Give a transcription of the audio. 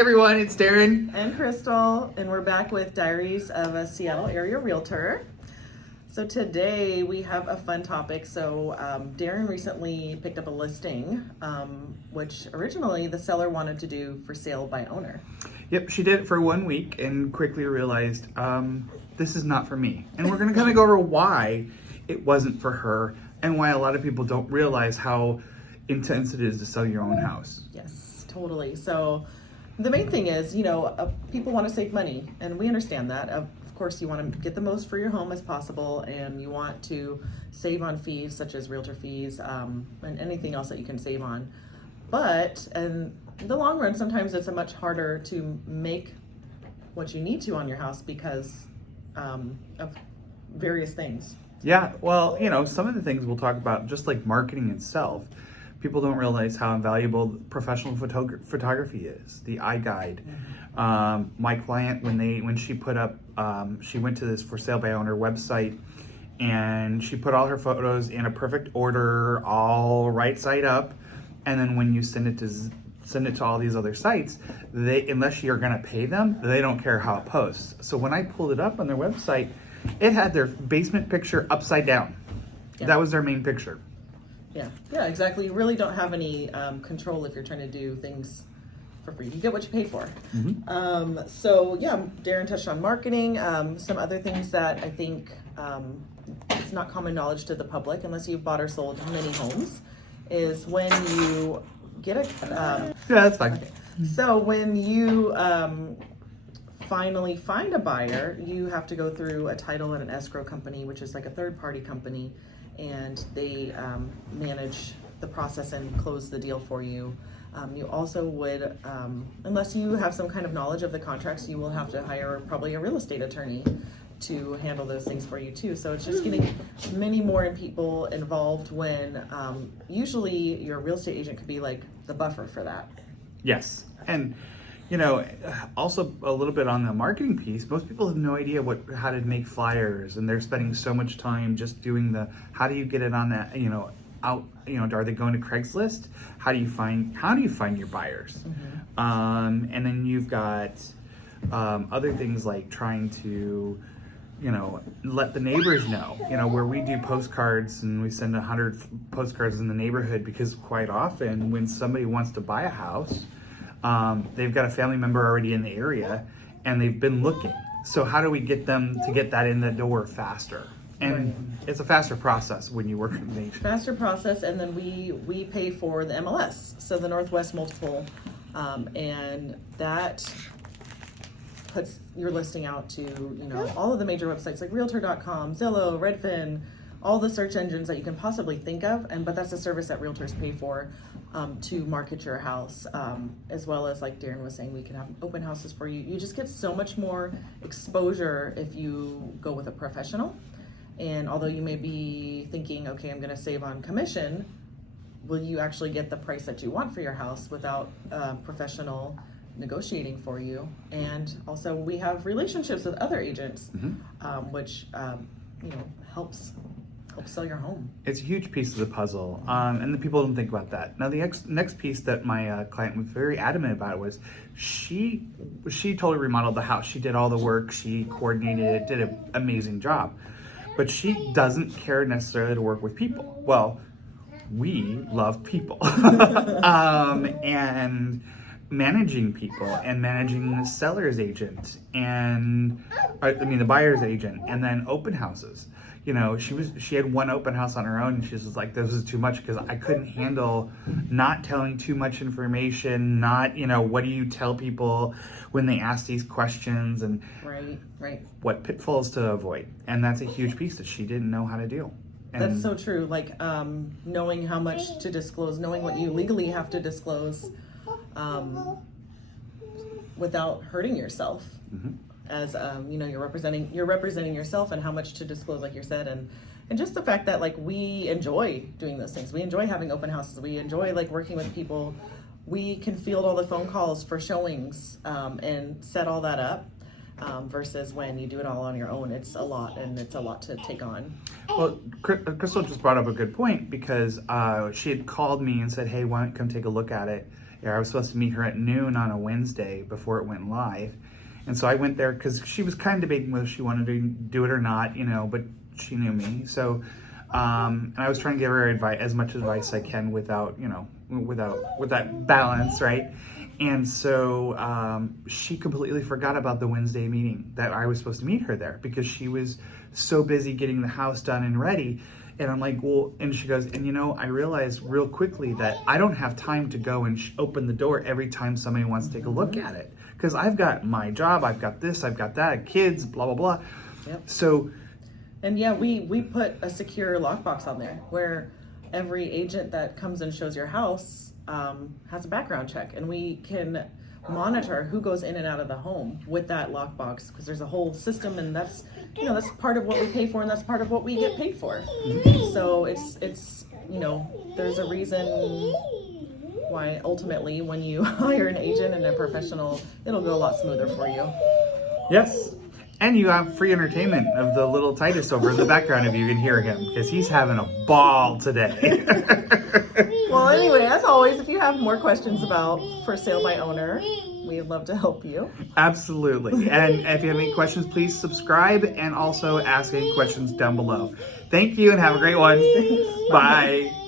everyone, it's Darren. And Crystal, and we're back with Diaries of a Seattle Area Realtor. So today we have a fun topic. So Darren recently picked up a listing, which originally the seller wanted to do for sale by owner. Yep, she did it for 1 week and quickly realized this is not for me. And we're gonna kind of go over why it wasn't for her and why a lot of people don't realize how intense it is to sell your own house. Yes, totally. So the main thing is, people want to save money, and we understand that. Of course, you want to get the most for your home as possible, and you want to save on fees such as realtor fees and anything else that you can save on. But in the long run, sometimes it's much harder to make what you need to on your house because of various things. Yeah, well, some of the things we'll talk about, just like marketing itself, people don't realize how invaluable professional photography is. The eye guide. My client, when she put up, she went to this for sale by owner website, and she put all her photos in a perfect order, all right side up, and then when you send it to all these other sites, unless you're gonna pay them, they don't care how it posts. So when I pulled it up on their website, it had their basement picture upside down. Yeah. That was their main picture. Yeah, exactly. You really don't have any control if you're trying to do things for free. You get what you pay for. Mm-hmm. So Darren touched on marketing. Some other things that I think it's not common knowledge to the public, unless you've bought or sold many homes, is when you get a... yeah, that's fine. Okay. So when you finally find a buyer, you have to go through a title and an escrow company, which is like a third-party company, and they manage the process and close the deal for you. You also would, unless you have some kind of knowledge of the contracts, you will have to hire probably a real estate attorney to handle those things for you too. So it's just getting many more people involved when usually your real estate agent could be like the buffer for that. Yes, and also a little bit on the marketing piece, most people have no idea how to make flyers, and they're spending so much time just doing how do you get it on that, out, are they going to Craigslist? How do you find your buyers? Mm-hmm. And then you've got other things like trying to, let the neighbors know, where we do postcards and we send 100 postcards in the neighborhood, because quite often when somebody wants to buy a house, they've got a family member already in the area and they've been looking. So how do we get them to get that in the door faster? And it's a faster process when you work with an agent. Faster process, and then we pay for the MLS, so the Northwest Multiple, and that puts your listing out to all of the major websites like Realtor.com, Zillow, Redfin, all the search engines that you can possibly think of, but that's a service that realtors pay for to market your house, as well as, like Darren was saying, we can have open houses for you. You just get so much more exposure if you go with a professional. And although you may be thinking, okay, I'm going to save on commission, will you actually get the price that you want for your house without professional negotiating for you? And also, we have relationships with other agents, which helps sell your home. It's a huge piece of the puzzle, and the people don't think about that. Now, the next piece that my client was very adamant about was she totally remodeled the house. She did all the work. She coordinated it, did an amazing job. But she doesn't care necessarily to work with people. Well, we love people. And managing people and managing the seller's agent and the buyer's agent, and then open houses. She had one open house on her own, and she was like, this is too much, because I couldn't handle not telling too much information, not, what do you tell people when they ask these questions, and right. what pitfalls to avoid. And that's a huge piece that she didn't know how to do. And that's so true. Like knowing how much to disclose, knowing what you legally have to disclose without hurting yourself. Mm-hmm. As you're representing yourself and how much to disclose, like you said, and just the fact that we enjoy doing those things. We enjoy having open houses. We enjoy working with people. We can field all the phone calls for showings and set all that up. Versus when you do it all on your own, it's a lot, and it's a lot to take on. Well, Crystal just brought up a good point, because she had called me and said, hey, why don't you come take a look at it? I was supposed to meet her at noon on a Wednesday before it went live. And so I went there because she was kind of debating whether she wanted to do it or not, but she knew me. So, and I was trying to give her as much advice I can without that balance, right? And so she completely forgot about the Wednesday meeting that I was supposed to meet her there because she was so busy getting the house done and ready. And I'm like, well, and she goes, and I realized real quickly that I don't have time to go and open the door every time somebody wants to take a look at it. Because I've got my job, I've got this, I've got that, kids, blah, blah, blah. Yep. So. And yeah, we put a secure lockbox on there where every agent that comes and shows your house has a background check. And we can monitor who goes in and out of the home with that lockbox because there's a whole system, and that's part of what we pay for, and that's part of what we get paid for. Mm-hmm. So it's there's a reason why ultimately when you hire an agent and a professional, it'll go a lot smoother for you. Yes. And you have free entertainment of the little Titus over in the background if you can hear him, because he's having a ball today. Well, anyway, as always, if you have more questions about for sale by owner, we'd love to help you. Absolutely. And if you have any questions, please subscribe and also ask any questions down below. Thank you and have a great one. Thanks. Bye.